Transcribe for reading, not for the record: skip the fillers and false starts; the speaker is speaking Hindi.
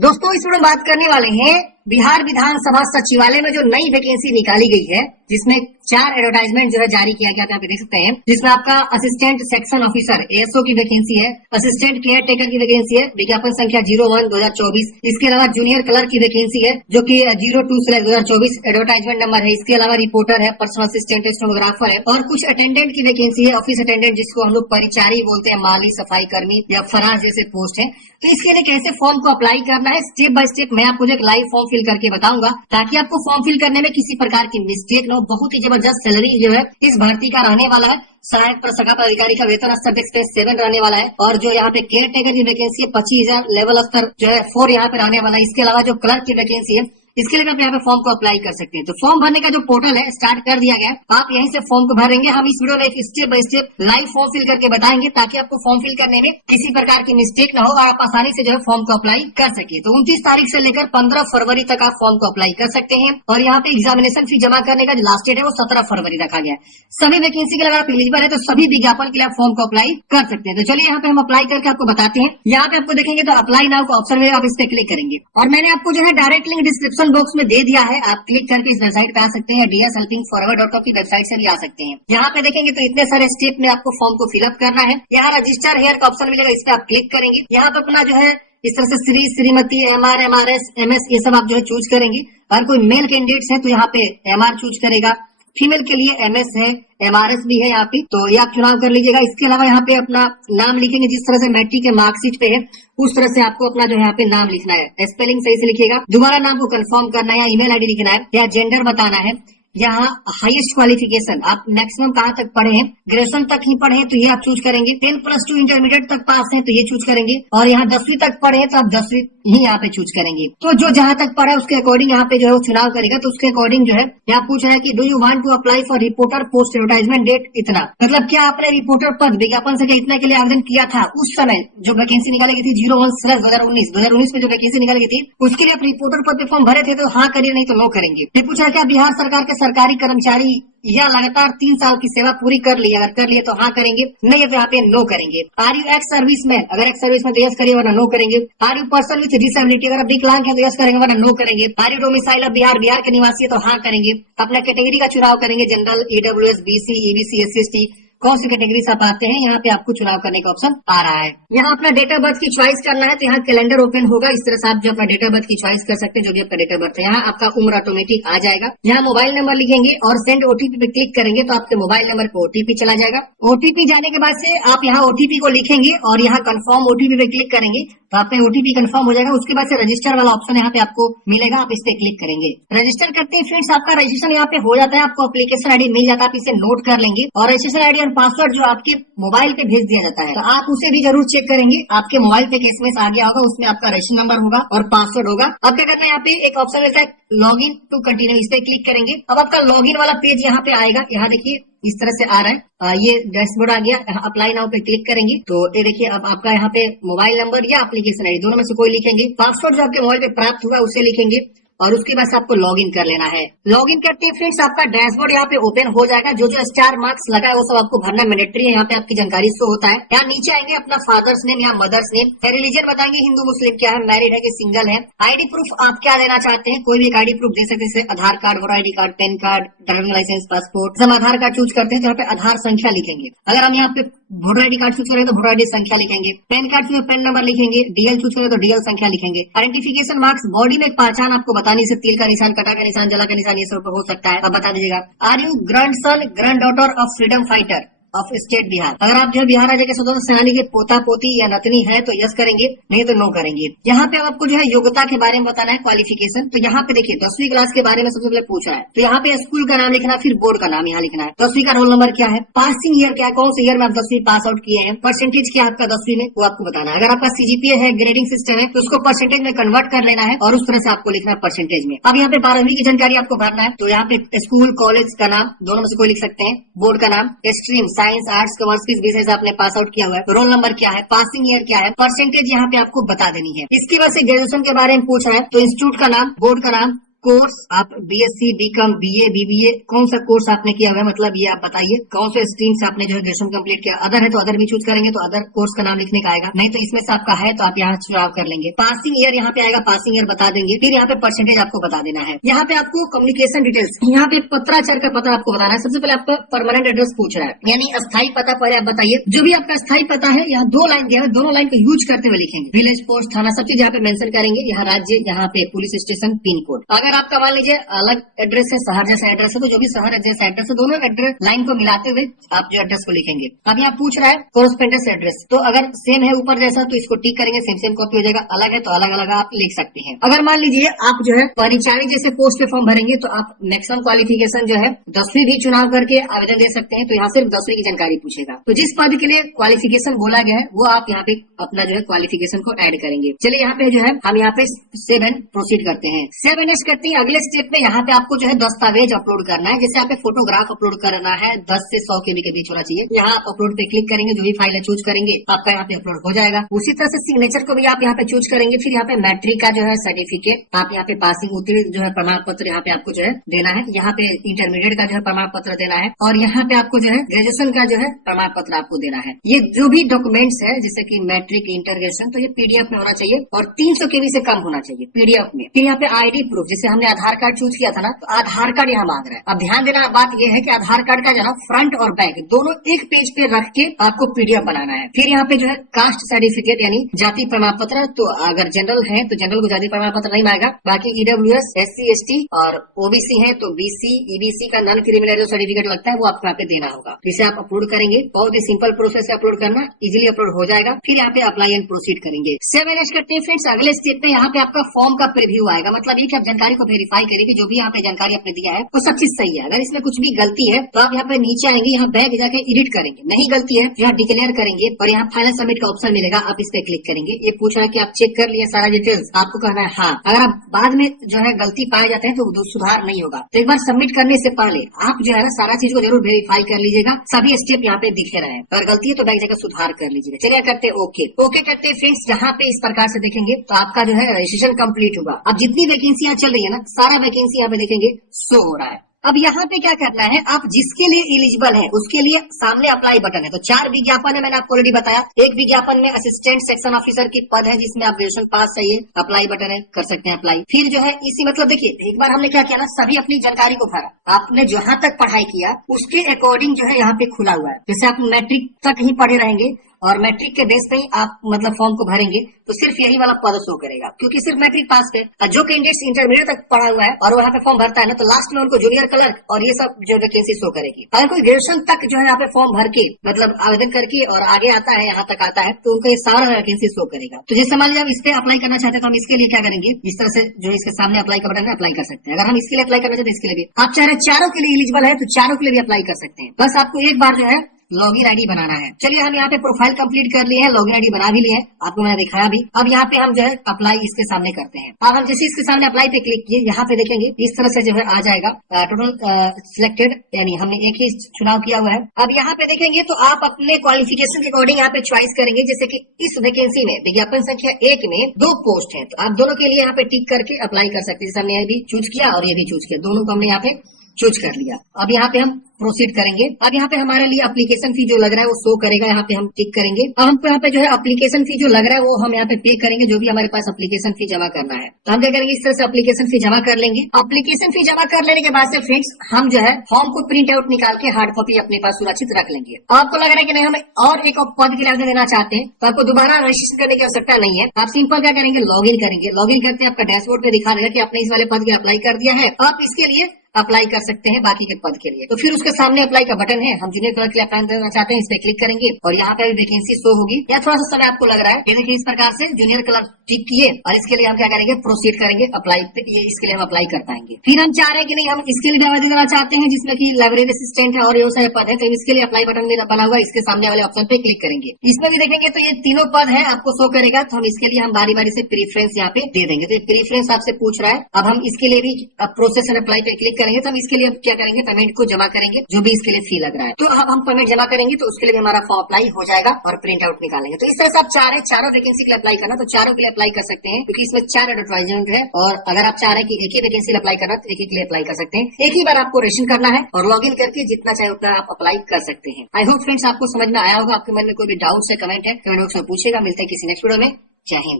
दोस्तों इस वीडियो में बात करने वाले हैं बिहार विधानसभा सचिवालय में जो नई वैकेंसी निकाली गई है, जिसमें 4 एडवर्टाइजमेंट जो है जारी किया गया, आप देख सकते हैं। जिसमें आपका असिस्टेंट सेक्शन ऑफिसर एएसओ की वैकेंसी है, असिस्टेंट केयर टेकर की वैकेंसी है, विज्ञापन संख्या 01/2024। इसके अलावा जूनियर क्लर्क की वैकेंसी है जो कि 02/2024 एडवर्टाइजमेंट नंबर है। इसके अलावा रिपोर्टर है, पर्सनल असिस्टेंट है, स्टेनोग्राफर है और कुछ अटेंडेंट की वैकेंसी है, ऑफिस अटेंडेंट जिसको हम लोग परिचारी बोलते हैं, माली, सफाई कर्मी या फराज जैसे पोस्ट है। तो इसके लिए कैसे फॉर्म को अप्लाई करना है, स्टेप बाय स्टेप मैं आपको एक लाइव फॉर्म फिल करके बताऊंगा, ताकि आपको फॉर्म फिल करने में किसी प्रकार की मिस्टेक न हो। बहुत ही जबरदस्त सैलरी जो है इस भर्ती का रहने वाला है। सहायक प्रशाखा पदाधिकारी का वेतन स्तर देखते 7 रहने वाला है और जो यहाँ पे केयर टेकर की वैकेंसी है 25,000, लेवल स्तर जो है 4 यहाँ पे रहने वाला है। इसके अलावा जो क्लर्क की वैकेंसी है इसके लिए आप यहाँ पे फॉर्म को अप्लाई कर सकते हैं। तो फॉर्म भरने का जो पोर्टल है स्टार्ट कर दिया गया है, आप यहीं से फॉर्म को भरेंगे। हम इस वीडियो में एक step by step live form fill करके बताएंगे, ताकि आपको फॉर्म फिल करने में किसी प्रकार की मिस्टेक न हो और आप आसानी से जो है फॉर्म को अप्लाई कर सके। तो 29 तारीख से लेकर 15 फरवरी तक आप फॉर्म को अप्लाई कर सकते हैं और यहाँ पे एग्जामिनेशन फी जमा करने का जो लास्ट डेट है वो 17 फरवरी रखा गया है। सभी वैकेंसी के लिए अगर आप एलिजिबल है तो सभी विज्ञापन के लिए आप फॉर्म को अप्लाई कर सकते हैं। तो चलिए यहाँ पे हम अप्लाई करके आपको बताते हैं। यहाँ पे आपको देखेंगे तो अप्लाई नाउ का ऑप्शन में आप इस पे क्लिक करेंगे और मैंने आपको जो है डायरेक्ट लिंक डिस्क्रिप्शन बॉक्स में दे दिया है, आप क्लिक करके इस वेबसाइट पे आ सकते हैं। dshelpingforward.com की वेबसाइट से भी आ सकते हैं। यहाँ पे देखेंगे तो इतने सारे स्टेप में आपको फॉर्म को फिलअप करना है। यहाँ रजिस्टर हेयर का ऑप्शन मिलेगा, इस पे आप क्लिक करेंगे। यहाँ पे अपना जो है इस तरह से Shri, Shrimati, MR, MRS, MS ये सब आप जो है चूज करेंगे। अगर कोई मेल कैंडिडेट्स है तो यहाँ पे MR चूज करेगा, फीमेल के लिए MS है, MRS भी है यहाँ पे, तो ये आप चुनाव कर लीजिएगा। इसके अलावा यहाँ पे अपना नाम लिखेंगे जिस तरह से मैट्रिक के मार्कशीट पे है, उस तरह से आपको अपना जो यहाँ पे नाम लिखना है। स्पेलिंग सही से लिखिएगा। दोबारा नाम को कंफर्म करना है या ईमेल आईडी लिखना है या जेंडर बताना है। यहाँ हाईएस्ट क्वालिफिकेशन आप मैक्सिमम कहाँ तक पढ़े हैं, ग्रेजुएशन तक ही पढ़े हैं तो ये आप चूज करेंगे। 10+2 इंटरमीडिएट तक पास है तो ये चूज करेंगे और यहाँ 10वीं तक पढ़े हैं तो आप 10वीं ही यहाँ पे चूज करेंगे। तो जो जहाँ तक पढ़ा है उसके अकॉर्डिंग यहाँ पे जो है वो चुनाव करेगा। तो उसके अकॉर्डिंग जो है यहाँ पूछ रहा है कि do you want to apply for reporter post advertisement date इतना, मतलब क्या आपने रिपोर्टर पद विज्ञापन संख्या इतना के लिए आवेदन किया था उस समय जो वैकेंसी निकाली गई थी 01/2019 में जो वैकेंसी निकाली गई थी उसके लिए आप रिपोर्टर पद पे फॉर्म भरे थे तो हाँ करिए, नहीं तो नो करेंगे। ये पूछा क्या बिहार सरकार के सरकारी कर्मचारी या लगातार 3 साल की सेवा पूरी कर ली, अगर कर लिए तो हाँ करेंगे, नहीं है तो यहाँ पे नो करेंगे। आर यू एक्स सर्विस में, अगर एक्स सर्विस में तो यस करिए वरना नो करेंगे। Are you person with disability, अगर विकलांग है तो यस करेंगे वरना नो करेंगे। Are you domicile of Bihar, Bihar के निवासी है तो हाँ करेंगे। अपना कैटेगरी का चुनाव करेंगे, general, EWS, BC, EBC, SC, कौन सी कैटेगरी से आप आते हैं, यहाँ पे आपको चुनाव करने का ऑप्शन आ रहा है। यहाँ अपना डेट ऑफ बर्थ की चॉइस करना है तो यहाँ कैलेंडर ओपन होगा। इस तरह से आप जो अपना डेट ऑफ बर्थ की चॉइस कर सकते हैं, जो भी आपका डेट ऑफ बर्थ है। यहाँ आपका उम्र ऑटोमेटिक आ जाएगा। यहाँ मोबाइल नंबर लिखेंगे और सेंड OTP पे क्लिक करेंगे तो आपके मोबाइल नंबर पे OTP चला जाएगा। OTP जाने के बाद से आप यहाँ OTP को लिखेंगे और यहाँ कंफर्म OTP पे क्लिक करेंगे तो आपका OTP कंफर्म हो जाएगा। उसके बाद से रजिस्टर वाला ऑप्शन यहाँ पे आपको मिलेगा, आप इस पे क्लिक करेंगे। रजिस्टर करते हैं फ्रेंड्स, आपका रजिस्ट्रेशन यहाँ पे हो जाता है। आपको एप्लीकेशन आईडी मिल जाता है, आप इसे नोट कर लेंगे और रजिस्ट्रेशन आईडी और पासवर्ड जो आपके मोबाइल पे भेज दिया जाता है तो आप उसे भी जरूर चेक करेंगे। आपके मोबाइल पे SMS आ गया होगा, उसमें आपका रजिस्ट्रेशन नंबर होगा और पासवर्ड होगा। अब क्या करना है, यहाँ पे एक ऑप्शन रहता है लॉग इन टू कंटिन्यू, इस पे क्लिक करेंगे। अब आपका लॉग इन वाला पेज यहाँ पे आएगा। यहाँ देखिए इस तरह से आ रहा है, ये डैशबोर्ड आ गया। अप्लाई नाउ पे क्लिक करेंगे तो ये देखिए अब आपका यहाँ पे मोबाइल नंबर या एप्लीकेशन आईडी दोनों में से कोई लिखेंगे। पासवर्ड जो आपके मोबाइल पे प्राप्त हुआ उसे लिखेंगे और उसके बाद आपको लॉगिन कर लेना है। लॉगिन करते हैं फ्रेंड्स, आपका डैशबोर्ड यहाँ पे ओपन हो जाएगा। जो जो स्टार मार्क्स लगा है वो सब आपको भरना मैंडेटरी है। यहाँ पे आपकी जानकारी शो होता है। यहाँ नीचे आएंगे अपना फादर्स नेम या मदर्स नेम, रिलीजन बताएंगे हिंदू मुस्लिम क्या है, मैरिड है कि सिंगल है। आईडी प्रूफ आप क्या देना चाहते हैं, कोई भी एक आईडी प्रूफ दे सकते हैं, जैसे Aadhaar card, voter ID card, PAN card, driving licence, passport. हम आधार कार्ड चूज करते हैं तो यहाँ पे आधार संख्या लिखेंगे। अगर हम यहाँ पे वोटर ID कार्ड चूज करेंगे तो वोटर ID संख्या लिखेंगे। Pan card choose pan number लिखेंगे। DL चूज करेंगे तो DL संख्या लिखेंगे। आइडेंटिफिकेशन मार्क्स, बॉडी में पहचान आपको बता नहीं सकती, तिल का निशान, कटा का निशान, जला का निशान, ये सब हो सकता है, आप बता दीजिएगा। Are you grandson, granddaughter of freedom fighter of state Bihar, अगर आप जो है बिहार राज्य के स्वतंत्र सेनानी के पोता पोती या नतनी है तो यस करेंगे, नहीं तो नो करेंगे। यहाँ पे आपको जो है योग्यता के बारे में बताना है, क्वालिफिकेशन। तो यहाँ पे देखिए 10वीं क्लास के बारे में सबसे पहले पूछा है तो यहाँ पे स्कूल का नाम लिखना है, फिर बोर्ड का नाम यहाँ लिखना है। 10वीं का रोल नंबर क्या है, पासिंग ईयर क्या है, कौन से ईयर में आप 10वीं पास आउट किए हैं, परसेंटेज क्या है आपका 10वीं में वो आपको बताना है। अगर आपका CGPA है, ग्रेडिंग सिस्टम है तो उसको परसेंटेज में कन्वर्ट कर लेना है और उस तरह से आपको लिखना है परसेंटेज में। अब यहाँ पे 12वीं की जानकारी आपको भरना है तो यहाँ पे स्कूल कॉलेज का नाम दोनों में से कोई लिख सकते हैं, बोर्ड का नाम, स्ट्रीम साइंस आर्ट्स कॉमर्स किस विषय से आपने पास आउट किया हुआ है, रोल नंबर क्या है, पासिंग ईयर क्या है, परसेंटेज यहाँ पे आपको बता देनी है। इसकी वजह से ग्रेजुएशन के बारे में पूछ रहा है तो इंस्टीट्यूट का नाम, बोर्ड का नाम, कोर्स आप बीएससी, बीकॉम, बीए, बीबीए कौन सा कोर्स आपने किया हुआ है, मतलब ये आप बताइए कौन से स्ट्रीम से आपने जो है ग्रेजुएशन कंप्लीट किया। अदर है तो अदर भी चूज करेंगे तो अदर कोर्स का नाम लिखने का आएगा, नहीं तो इसमें से आपका है तो आप यहाँ चुनाव कर लेंगे। पासिंग ईयर यहाँ पे आएगा, पासिंग ईयर बता देंगे। फिर यहाँ पे परसेंटेज आपको बता देना है। यहाँ पे आपको कम्युनिकेशन डिटेल्स, यहाँ पे पत्राचार का पता आपको बताना है। सबसे पहले आपका परमानेंट एड्रेस पूछ रहा है, यानी अस्थायी पता पहले आप बताइए। जो भी आपका अस्थायी पता है यहाँ 2 लाइन दिया है, दोनों लाइन को यूज करते हुए लिखेंगे। विलेज, पोस्ट, थाना सब चीज यहाँ पे मेंशन करेंगे। यहाँ राज्य, यहाँ पे पुलिस स्टेशन, पिन कोड। अगर आपका मान लीजिए अलग एड्रेस है, शहर जैसा एड्रेस है, तो जो भी शहर जैसा एड्रेस है दोनों एड्रेस लाइन को मिलाते हुए आप जो एड्रेस को लिखेंगे। अब यहाँ पूछ रहा है कोरेस्पोंडेंस एड्रेस, तो अगर सेम है ऊपर जैसा तो इसको टिक करेंगे, सेम कॉपी हो जाएगा। अलग है तो अलग अलग आप लिख सकते हैं। अगर मान लीजिए आप जो है परिचारी जैसे पोस्ट पे फॉर्म भरेंगे तो आप मैक्सिमम क्वालिफिकेशन जो है 10वीं भी चुनाव करके आवेदन दे सकते हैं। तो यहाँ सिर्फ 10वीं की जानकारी पूछेगा। तो जिस पद के लिए क्वालिफिकेशन बोला गया है वो आप यहाँ पे अपना जो है क्वालिफिकेशन को ऐड करेंगे। चलिए यहाँ पे जो है हम यहाँ पे 7 प्रोसीड करते हैं। 7 करते हैं। अगले स्टेप में यहाँ पे आपको जो है दस्तावेज अपलोड करना है। जैसे यहाँ पे फोटोग्राफ अपलोड करना है, 10 से 100 KB के बीच होना चाहिए। यहाँ आप अपलोड पे क्लिक करेंगे, जो भी फाइल है चूज करेंगे, आपका यहाँ पे अपलोड हो जाएगा। उसी तरह से सिग्नेचर को भी आप यहाँ पे चूज करेंगे। फिर यहाँ पे मैट्रिक का जो है सर्टिफिकेट, आप यहाँ पे पासिंग उत्तीर्ण जो है प्रमाण पत्र यहाँ पे आपको जो है देना है। यहाँ पे इंटरमीडिएट का जो है प्रमाण पत्र देना है और यहाँ पे आपको जो है ग्रेजुएशन का जो है प्रमाण पत्र आपको देना है। ये जो भी डॉक्यूमेंट्स है जैसे की मैट्रिक, इंटर, ग्रेजुएशन, तो ये PDF में होना चाहिए और 300 KB से कम होना चाहिए PDF में। फिर यहाँ पे ID प्रूफ, जैसे हमने आधार कार्ड चूज किया था ना, तो आधार कार्ड यहाँ मांग रहा है। अब ध्यान देना बात यह है कि आधार कार्ड का जो है फ्रंट और बैक दोनों एक पेज पे रख के आपको PDF बनाना है। फिर यहाँ पे जो है कास्ट सर्टिफिकेट यानी जाति प्रमाण पत्र, तो अगर जनरल है तो जनरल को जाति प्रमाण पत्र नहीं मांगेगा। बाकी EWS, SC, ST और OBC है तो BC, EBC का नॉन क्रिमिनल जो सर्टिफिकेट लगता है वो आपको यहाँ पे देना होगा। जिसे आप अपलोड करेंगे, बहुत ही सिंपल प्रोसेस है अपलोड करना, इजिली अपलोड हो जाएगा। फिर यहाँ पे अप्लाई एंड प्रोसीड करेंगे। 7 करते हैं फ्रेंड्स। अगले स्टेप में यहाँ पे आपका फॉर्म का प्रीव्यू आएगा, मतलब ये कि आप जानकारी को वेरीफाई करेंगे जो भी यहाँ पे जानकारी आपने दिया है वो सब चीज सही है। अगर इसमें कुछ भी गलती है तो आप यहाँ पे नीचे आएंगे, यहाँ बैक जाके एडिट करेंगे। नहीं गलती है यहाँ डिक्लेयर करेंगे और यहाँ फाइनल सबमिट का ऑप्शन मिलेगा, आप इस पे क्लिक करेंगे। ये पूछ रहा है कि आप चेक कर लिए सारा डिटेल्स, आपको कहना है हाँ। अगर आप बाद में जो है गलती पाए जाते हैं तो सुधार नहीं होगा। तो एक बार सबमिट करने से पहले आप जो है ना सारा चीज को जरूर वेरीफाई कर लीजिएगा। सभी स्टेप यहाँ पे दिखे रहे हैं। अगर गलती है तो बैक जाकर सुधार कर लीजिएगा। चलिए करते हैं ओके करते हैं फ्रेंड्स। जहाँ पे इस प्रकार से देखेंगे तो आपका जो है रजिस्ट्रेशन कंप्लीट हुआ। अब जितनी वैकेंसियां चल रही है ना, सारा वैकेंसी यहाँ पे देखेंगे शो हो रहा है। अब यहाँ पे क्या करना है, आप जिसके लिए एलिजिबल है उसके लिए सामने अप्लाई बटन है। तो 4 विज्ञापन है, मैंने आपको ऑलरेडी बताया। एक विज्ञापन में असिस्टेंट सेक्शन ऑफिसर की पद है जिसमें आप ग्रेजुएशन पास चाहिए, अप्लाई बटन है, कर सकते हैं अप्लाई। फिर जो है इसी मतलब देखिए एक बार हमने क्या किया ना, सभी अपनी जानकारी को भरा। आपने जहाँ तक पढ़ाई किया उसके अकॉर्डिंग जो है यहाँ पे खुला हुआ है। जैसे आप मैट्रिक तक ही पढ़े रहेंगे और मैट्रिक के बेस पे ही आप मतलब फॉर्म को भरेंगे तो सिर्फ यही वाला पद शो करेगा, क्योंकि सिर्फ मैट्रिक पास पे। और जो कैंडिडेट्स इंटरमीडिएट तक पढ़ा हुआ है और वहाँ पे फॉर्म भरता है ना, तो लास्ट में उनको जूनियर क्लर्क और ये सब जो वैकेंसी शो करेगी। अगर कोई ग्रेजुएशन तक जो है यहाँ पे फॉर्म भर के मतलब आवेदन करके और आगे आता है, यहाँ तक आता है, तो उनको ये सारा वैकेंसी शो करेगा। तो जैसे मान लीजिए हम इस पे अप्लाई करना चाहते हैं तो हम इसके लिए क्या करेंगे, इस तरह से जो इसके सामने अप्लाई का बटन है अप्लाई कर सकते हैं। अगर हम इसके लिए अप्लाई करना चाहते हैं इसके लिए भी, आप चाहे चारों के लिए एलिजिबल है तो चारों के लिए भी अप्लाई कर सकते हैं। बस आपको एक बार जो है लॉगिन आईडी बनाना है। चलिए हम यहाँ पे प्रोफाइल कंप्लीट कर लिए हैं, लॉगिन आईडी बना भी लिए हैं, आपको मैंने दिखाया भी। अब यहाँ पे हम जो है अप्लाई इसके सामने करते हैं। अब हम जैसे इसके सामने अप्लाई पे क्लिक किए, यहाँ पे देखेंगे इस तरह से जो है आ जाएगा टोटल सिलेक्टेड, यानी हमने एक ही चुनाव किया हुआ है। अब यहाँ पे देखेंगे तो आप अपने क्वालिफिकेशन के अकॉर्डिंग यहाँ पे चॉइस करेंगे। जैसे कि इस वैकेंसी में विज्ञापन संख्या 1 में 2 पोस्ट है, तो आप दोनों के लिए यहाँ पे टिक करके अप्लाई कर सकते हैं। जैसे हमने ये भी चूज किया और ये भी चूज किया, दोनों को हमने यहाँ पे चूज कर लिया। अब यहाँ पे हम प्रोसीड करेंगे। अब यहाँ पे हमारे लिए एप्लीकेशन फी जो लग रहा है वो शो करेगा, यहाँ पे हम टिक करेंगे। अब हमको यहाँ पे जो है एप्लीकेशन फी जो लग रहा है वो हम यहाँ पे पे करेंगे, जो भी हमारे पास एप्लीकेशन फी जमा करना है। तो हम क्या करेंगे, इस तरह से एप्लीकेशन फी जमा कर लेंगे। एप्लीकेशन फी जमा कर लेने के बाद से फ्रेंड्स हम जो है फॉर्म को प्रिंट आउट निकाल के हार्ड कॉपी अपने पास सुरक्षित रख लेंगे। आपको लग रहा है कि नहीं हमें और एक पद के लिए आवेदन देना चाहते हैं तो आपको दोबारा रजिस्ट्रेशन करने की आवश्यकता नहीं है। आप सिंपल क्या करेंगे, लॉगिन करेंगे। लॉगिन करते आपका डैशबोर्ड पे दिखा देगा कि आपने इस वाले पद के लिए अप्लाई कर दिया है, आप इसके लिए अप्लाई कर सकते हैं बाकी के पद के लिए। तो फिर उसके सामने अप्लाई का बटन है, हम जूनियर क्लर्क के लिए अप्लाई करना चाहते हैं, इस पे क्लिक करेंगे और यहाँ पे वैकेंसी शो होगी। या थोड़ा सा समय आपको लग रहा है, ये देखिए इस प्रकार से जूनियर क्लर्क टिक किए और इसके लिए हम क्या करेंगे, प्रोसीड करेंगे अप्लाई पे। ये इसके लिए हम अप्लाई कर पाएंगे। फिर हम चाह रहे हैं कि नहीं हम इसके लिए भी आवेदन देना चाहते हैं जिसमें की लाइब्रेरी असिस्टेंट है और ये सारे पद है, तो इसके लिए अप्लाई बटन बना हुआ है, इसके सामने वाले ऑप्शन पे क्लिक करेंगे। इसमें भी देखेंगे तो ये तीनों पद है आपको शो करेगा, तो हम इसके लिए हम बारी बारी से प्रीफरेंस यहाँ पे दे देंगे। तो प्रीफरेंस आपसे पूछ रहा है, अब हम इसके लिए भी प्रोसेस एंड अप्लाई पे क्लिक करेंगे तो हम इसके लिए अब क्या करेंगे, पेमेंट को जमा करेंगे, जो भी इसके लिए फी लग रहा है। तो अब हम पेमेंट जमा करेंगे तो उसके लिए भी हमारा फॉर्म अप्लाई हो जाएगा और प्रिंट आउट निकालेंगे। तो इस तरह से आप चारों वैकेंसी के लिए अप्लाई करना, तो चारों के लिए अप्लाई कर सकते हैं, क्योंकि इसमें 4 एडवर्टाइजमेंट है। और अगर आप चाह रहे हैं कि एक ही वैकेंसी अप्लाई करना, तो एक ही के लिए अप्लाई कर सकते हैं। एक ही बार आपको रजिस्ट्रेशन करना है और लॉग इन करके जितना चाहे उतना आप अप्लाई कर सकते हैं। आई होप फ्रेंड्स आपको समझ में आया होगा। आपके मन में कोई भी डाउट्स है, कमेंट है, कमेंट बॉक्स में पूछेगा। मिलते हैं किसी नेक्स्ट वीडियो में। जय हिंद।